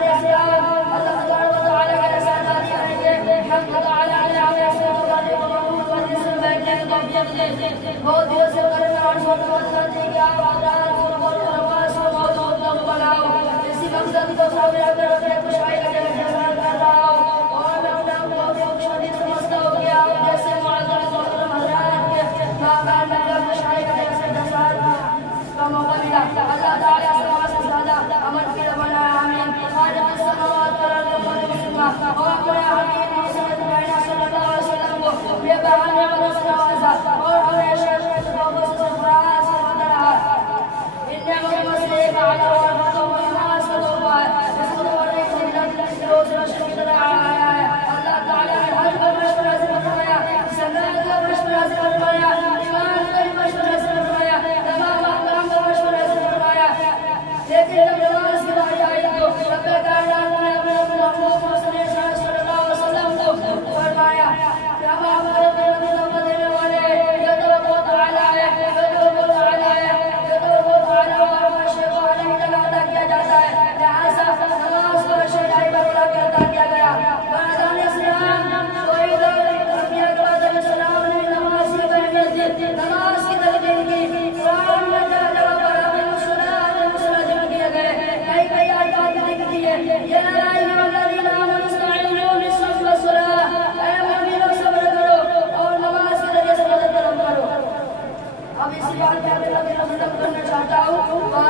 علیہ السلام اللہ تبارک و تعالیٰ کے ساتھ کریں گے. حمد تعالیٰ علیہ بہت دیر سے کرنا اور کہ آپ حضرات کو نماز کو بہت مطلب بناؤ. اسی مقصد کو سامنے رکھ کر اپنے خوشحالی کا جلسہ کر رہا ہوں اور میں اپنے آپ کو بہت شدید سمجھتا ہوں کہ آپ جیسے معذب محترم حضرات کے مقام میں خوشحالی کا جلسہ کا موقع ملا. اللہ تعالیٰ سے زیادہ عمل کی ربنا آمین. خالق السماوات والارض والسماء اور اپنے حبیب محمد صلی اللہ علیہ وسلم کو بے بہانے اور نوازا اور ہمیشہ محبت سے سرفراز فرماتا رہا. ان مسلم على ورثه الناس والله رسول الله صلى الله عليه وسلم اللہ تعالیٰ نے ہر پر مشورہ سے فرمایا, سماعت کا مشورہ سے فرمایا, ایمان کا مشورہ سے فرمایا, تمام احکام کا مشورہ سے فرمایا. لیکن جب نماز کی باری آئی تو رب کائنات نے اپنے محبوب صلی اللہ علیہ وسلم کو فرمایا کہ اب ہمارے نبی کو دینے والے یہ تو وہ تعالیٰ ہے, یہ تو وہ تعالیٰ ہے, یہ تو وہ تعالیٰ اور فرشتے کو الگ جگہ ادا کیا جاتا ہے. لہٰذا نماز کو شرعی پر بلا کر ادا کیا گیا. برادران اسلام, شہید انبیاء کرام علیہ السلام نے نماز کی اہمیت دی, نماز کی تلقین کی. قرآن میں جگہ جگہ پر اقیموا الصلاۃ ذکر کیے گئے. کئی آیات لکھی ہے یا ایھا الذین آمنوا استعینوا بالصبر والصلاۃ, اے مومنو صبر کرو اور نماز کے ذریعے سے مدد طلب کرو. اب اسی بات پہ میں ختم کرنا چاہتا ہوں.